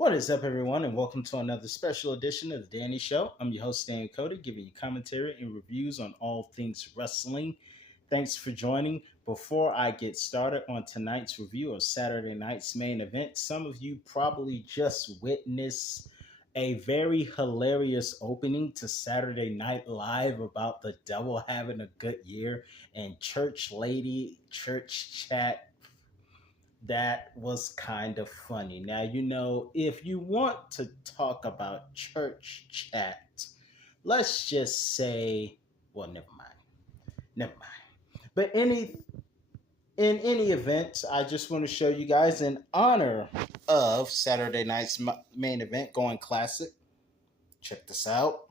What is up, everyone, and welcome to another special edition of The Danny Show. I'm your host, Dan Cody, giving you commentary and reviews on all things wrestling. Thanks for joining. Before I get started on tonight's review of Saturday night's main event, some of you probably just witnessed a very hilarious opening to Saturday Night Live about the devil having a good year and church lady, church chat. That was kind of funny. Now, if you want to talk about church chat, let's just say, well, never mind. Never mind. But in any event, I just want to show you guys in honor of Saturday night's main event going classic. Check this out.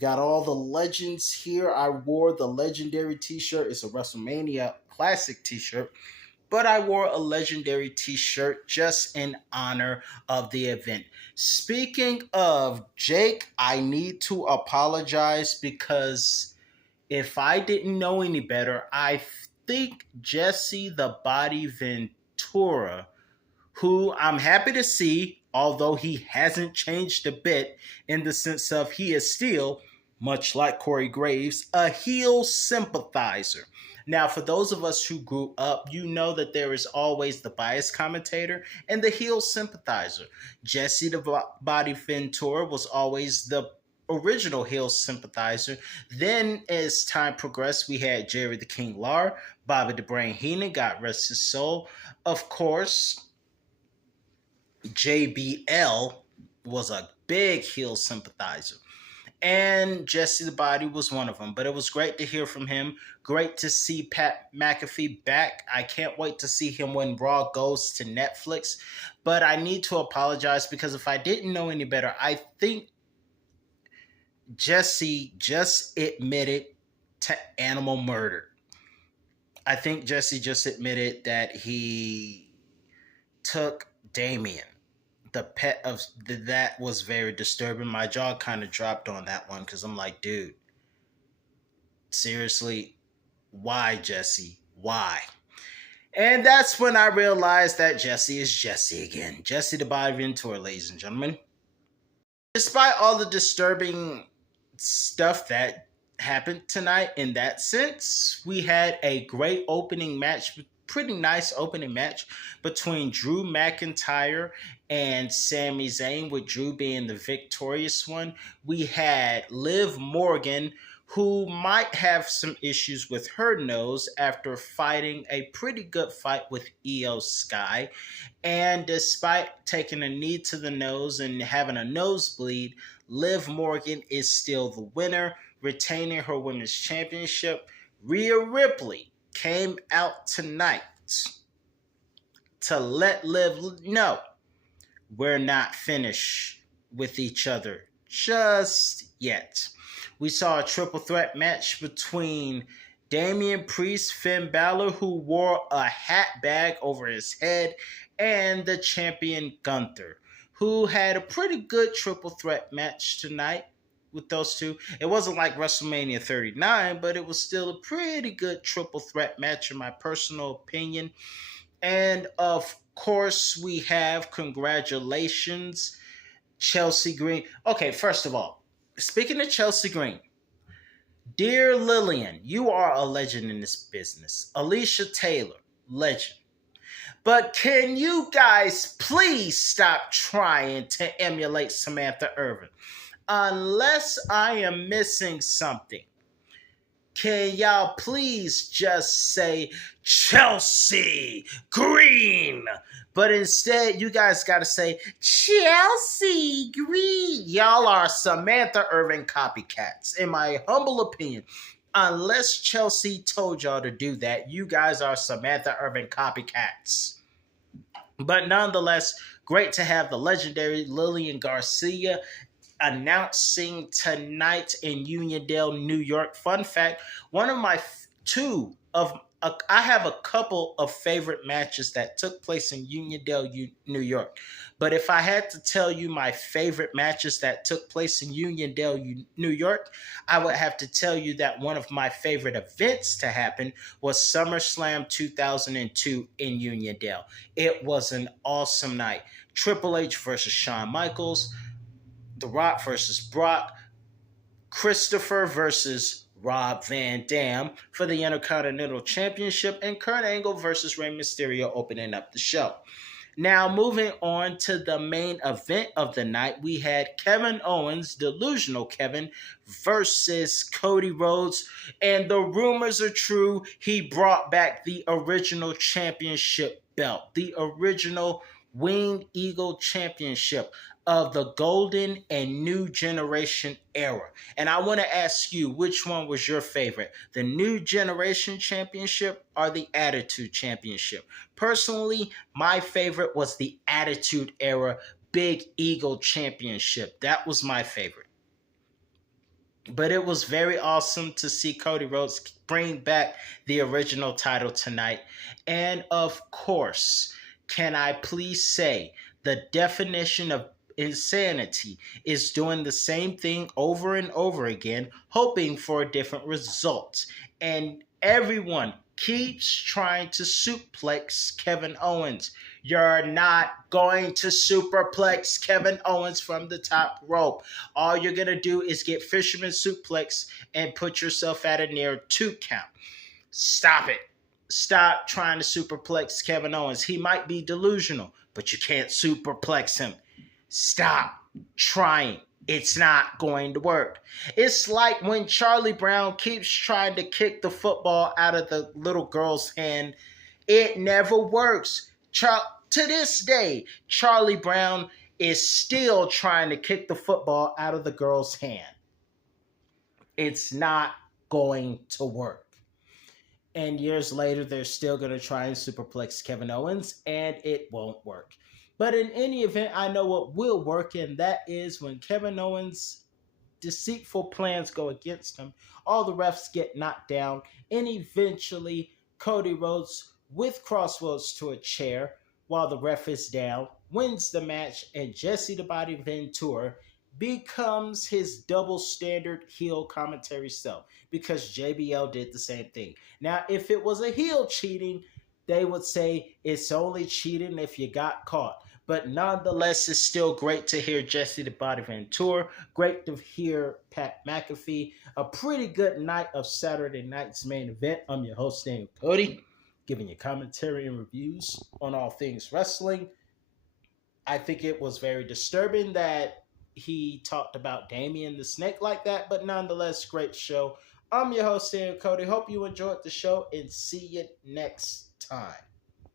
Got all the legends here. I wore the legendary t-shirt. It's a WrestleMania classic t-shirt. But I wore a legendary t-shirt just in honor of the event. Speaking of Jake, I need to apologize because if I didn't know any better, I think Jesse the Body Ventura, who I'm happy to see, although he hasn't changed a bit in the sense of he is still, much like Corey Graves, a heel sympathizer. Now, for those of us who grew up, you know that there is always the biased commentator and the heel sympathizer. Jesse the Body Ventura was always the original heel sympathizer. Then, as time progressed, we had Jerry the King Lawler, Bobby the Brain Heenan, God rest his soul. Of course, JBL was a big heel sympathizer. And Jesse the Body was one of them. But it was great to hear from him. Great to see Pat McAfee back. I can't wait to see him when Raw goes to Netflix. But I need to apologize because if I didn't know any better, I think Jesse just admitted to animal murder. I think Jesse just admitted that he took Damien. The pet of that was very disturbing. My jaw kind of dropped on that one because I'm like, dude, seriously, why, Jesse? Why? And that's when I realized that Jesse is Jesse again. Jesse the Body Ventura, ladies and gentlemen. Despite all the disturbing stuff that happened tonight in that sense, we had a great opening match, pretty nice opening match between Drew McIntyre and Sami Zayn, with Drew being the victorious one. We had Liv Morgan, who might have some issues with her nose after fighting a pretty good fight with Io Sky. And despite taking a knee to the nose and having a nosebleed, Liv Morgan is still the winner, retaining her women's championship. Rhea Ripley came out tonight to let Liv know we're not finished with each other just yet. We saw a triple threat match between Damian Priest, Finn Balor, who wore a hat bag over his head, and the champion Gunther, who had a pretty good triple threat match tonight with those two. It wasn't like WrestleMania 39, but it was still a pretty good triple threat match in my personal opinion. And of course, we have congratulations, Chelsea Green. Okay, first of all, speaking of Chelsea Green, dear Lillian, you are a legend in this business. Alicia Taylor, legend. But can you guys please stop trying to emulate Samantha Irvin? Unless I am missing something, can y'all please just say Chelsea Green? But instead, you guys got to say Chelsea Green. Y'all are Samantha Irvin copycats, in my humble opinion. Unless Chelsea told y'all to do that, you guys are Samantha Irvin copycats. But nonetheless, great to have the legendary Lillian Garcia announcing tonight in Uniondale, New York. Fun fact, one of my two of I have a couple of favorite matches that took place in Uniondale, New York. But if I had to tell you my favorite matches that took place in Uniondale, New York, I would have to tell you that one of my favorite events to happen was SummerSlam 2002 in Uniondale. It was an awesome night. Triple H versus Shawn Michaels, The Rock versus Brock, Christopher versus Rob Van Dam for the Intercontinental Championship, and Kurt Angle versus Rey Mysterio opening up the show. Now, moving on to the main event of the night, we had Kevin Owens, Delusional Kevin, versus Cody Rhodes. And the rumors are true. He brought back the original championship belt, the original Winged Eagle championship of the golden and new generation era. And I want to ask you, which one was your favorite? The new generation championship or the Attitude Championship? Personally, my favorite was the Attitude Era Big Eagle Championship. That was my favorite. But it was very awesome to see Cody Rhodes bring back the original title tonight. And of course, can I please say the definition of insanity is doing the same thing over and over again, hoping for a different result. And everyone keeps trying to suplex Kevin Owens. You're not going to superplex Kevin Owens from the top rope. All you're going to do is get fisherman suplex and put yourself at a near 2 count. Stop it. Stop trying to superplex Kevin Owens. He might be delusional, but you can't superplex him. Stop trying. It's not going to work. It's like when Charlie Brown keeps trying to kick the football out of the little girl's hand. It never works. To this day, Charlie Brown is still trying to kick the football out of the girl's hand. It's not going to work. And years later, they're still going to try and superplex Kevin Owens, and it won't work. But in any event, I know what will work, and that is when Kevin Owens' deceitful plans go against him, all the refs get knocked down, and eventually Cody Rhodes, with crossroads to a chair while the ref is down, wins the match, and Jesse the Body Ventura becomes his double standard heel commentary self, because JBL did the same thing. Now, if it was a heel cheating, they would say it's only cheating if you got caught. But nonetheless, it's still great to hear Jesse the Body Ventura. Great to hear Pat McAfee. A pretty good night of Saturday night's main event. I'm your host, Daniel Cody, giving you commentary and reviews on all things wrestling. I think it was very disturbing that he talked about Damien the Snake like that, but nonetheless, great show. I'm your host, Daniel Cody. Hope you enjoyed the show, and see you next time.